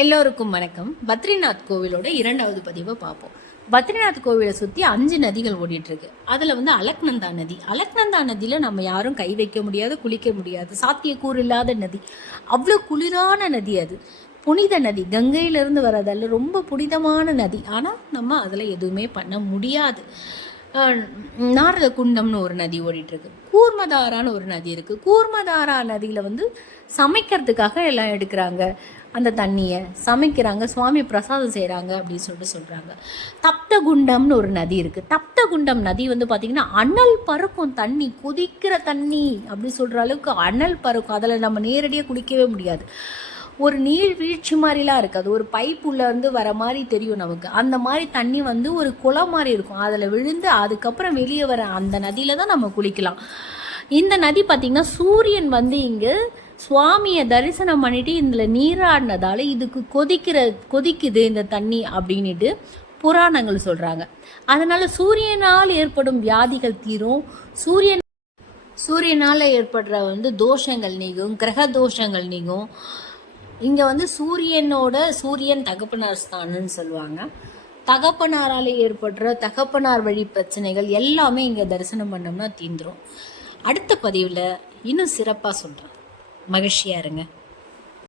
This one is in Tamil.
எல்லோருக்கும் வணக்கம். பத்ரிநாத் கோவிலோட 2வது பதிவை பார்ப்போம். பத்ரிநாத் கோவிலை சுற்றி 5 நதிகள் ஓடிட்டு இருக்கு. அதில் அலக்நந்தா நதி. அலக்நந்தா நதியில் நம்ம யாரும் கை வைக்க முடியாது, குளிக்க முடியாது, சாத்தியக்கூறு இல்லாத நதி. அவ்வளோ குளிரான நதி அது. புனித நதி, கங்கையிலிருந்து வர்றதால ரொம்ப புனிதமான நதி. ஆனால் நம்ம அதில் எதுவுமே பண்ண முடியாது. நாரத குண்டம்னு ஒரு நதி ஓடிட்டுருக்கு. கூர்மதாரான்னு ஒரு நதி இருக்குது. கூர்மதாரா நதியில் சமைக்கிறதுக்காக எல்லாம் எடுக்கிறாங்க. அந்த தண்ணியை சமைக்கிறாங்க, சுவாமி பிரசாதம் செய்கிறாங்க அப்படின்னு சொல்கிறாங்க. தப்தகுண்டம்னு ஒரு நதி இருக்குது. தப்தகுண்டம் நதி பார்த்திங்கன்னா அனல் பறக்கும் தண்ணி, கொதிக்கிற தண்ணி அப்படி சொல்கிற அளவுக்கு அனல் பறக்கும். அதில் நம்ம நேரடியாக குளிக்கவே முடியாது. ஒரு நீர்வீழ்ச்சி மாதிரிலாம் இருக்காது, ஒரு பைப் உள்ளே வர மாதிரி தெரியும் நமக்கு. அந்த மாதிரி தண்ணி ஒரு குளம் மாதிரி இருக்கும். அதில் விழுந்து அதுக்கப்புறம் வெளியே வர அந்த நதியில் தான் நம்ம குளிக்கலாம். இந்த நதி பார்த்திங்கன்னா சூரியன் இங்கே சுவாமியை தரிசனம் பண்ணிட்டு இதில் நீராடினதால இதுக்கு கொதிக்குது இந்த தண்ணி அப்படின்ட்டு புராணங்கள் சொல்கிறாங்க. அதனால் சூரியனால் ஏற்படும் வியாதிகள் தீரும். சூரியனால் ஏற்படுற தோஷங்கள் நீங்கும், கிரக தோஷங்கள் நீங்கும். இங்கே சூரியன் தகப்பனார் ஸ்தானம்னு சொல்லுவாங்க. தகப்பனாரால் ஏற்படுற தகப்பனார் வழி பிரச்சனைகள் எல்லாமே இங்கே தரிசனம் பண்ணோம்னா தீந்துரும். அடுத்த பதிவில் இன்னும் சிறப்பாக சொல்கிறேன். மகிழ்ச்சியாக இருங்க.